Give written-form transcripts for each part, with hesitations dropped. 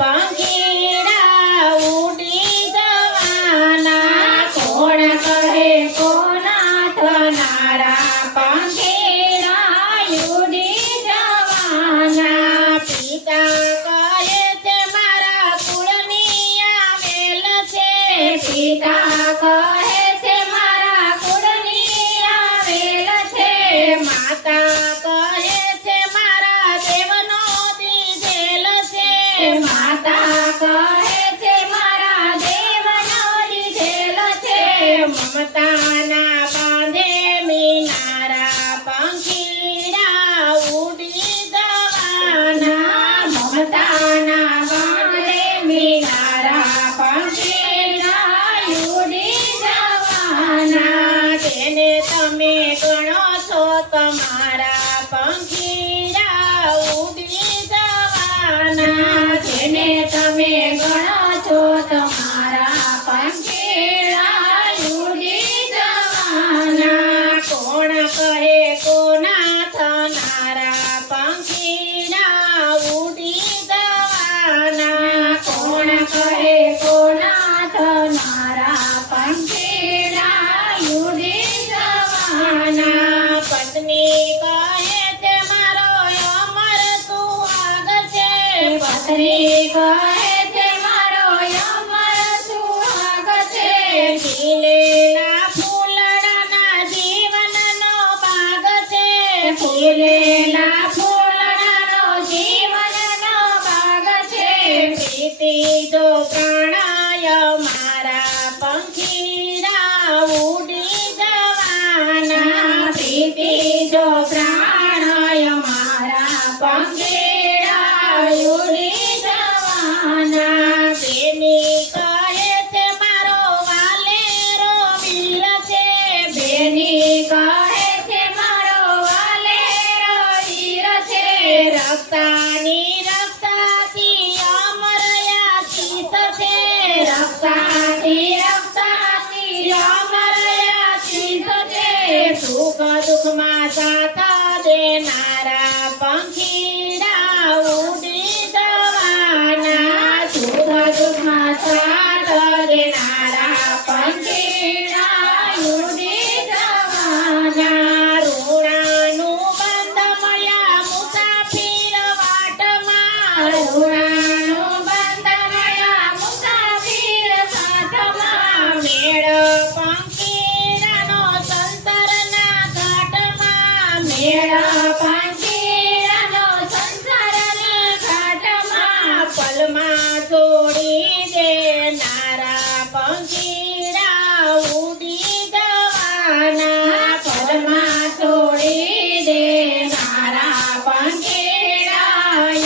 પંખીડા ઉડી જવાના કોણ કહે કોના થનારા પંખીડા ઉડી જવાના પિતા કહે છે મારા કુળની આવેલ છે પિતા કહે છે મારા કુળની આવેલ છે માતા કહે છે મારા દેવનો દીધેલ છે માતા કહે છે મારા દેવનો દીધેલ છે મમતાના બાંધે મિનારા પંખીડા ઉડી જવાના મમતાના બાંધે મિનારા પંખીડા ઉડી જવાના તેને તમે ગણો છો તમારા પંખીડા ઉડી જવાના તેને તમે ગણો છો તમારા પંખીડા ઉડી જવાના કોણ કહે કોના થનારા પંખીડા ઉડી જવાના કોણ કહે કોના થનારા પંખીડા ઉડી જવાના પત્ની કહે છે મારો અમર સુહાગ છે પત્ની કહે છે મારો અમર સુહાગ છે ખીલેલા ફૂલડાના જીવનનો બાગ છે ખીલેલા ફૂલડાનો જીવનનો બાગ છે પ્રીતિ જો પ્રાણાય મારા પંખીડા ઉડી જવાના પ્રીતિ જો પ્રાણાય મારા પંખીડા ઉડી જવાના બેની કહે છે મારો વાલેરો વીર છે બેની કહે છે મારો વાલેરો વીર છે રક્ષાની રક્ષાથી અમરયાશીષ છે રક્ષાથી રક્ષાથી અમરયાશીષ છે સુખ દુઃખમાં સાથ દેનારા પંખીડા ઉડી જવાના સુખ દુઃખમાં સાથ દેનારા પંખીડા ઉડી જવાના ઋણાનું બંધ મળ્યા મુસાફિર વાટમાં ઋણાનું બંધ મળ્યા મુસાફિર સાથમાં મેળ પંખીડાનો સંસારના ઘાટમાં મેળ પંખીડાનો સંસારના ઘાટમાં પલમાં છોડી દેનારા પંખીડા ઉડી જવાના પલમાં છોડી દેનારા પંખીડા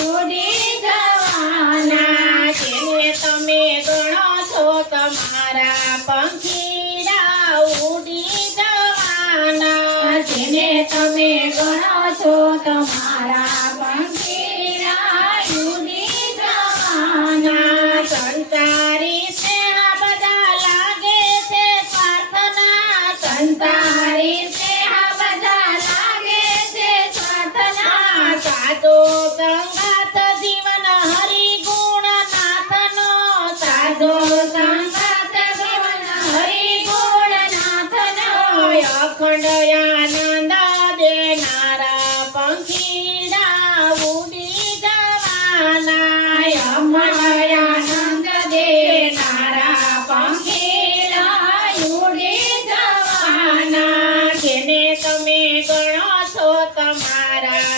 ઉડી જવાના જેને તમે ગણો છો તમારા પંખીડા ઉડી જવાના જેને તમે ગણો છો તમારા પંખીડા ઉડી જવાના સંસારી સ્નેહ બધા લાગે છે સ્વાર્થના સંસારી સ્નેહ બધા લાગે છે સ્વાર્થના સાધો સંગાત જીવન હરિગુણ નાથનો સાધો સંગાત જીવન હરિગુણ નાથનો અખંડ આનંદ દેનારા પંખીડા ઉડી જવાના અમર આનંદ દેનારા પંખીડા ઉડી જવાના જેને તમે ગણો છો તમારા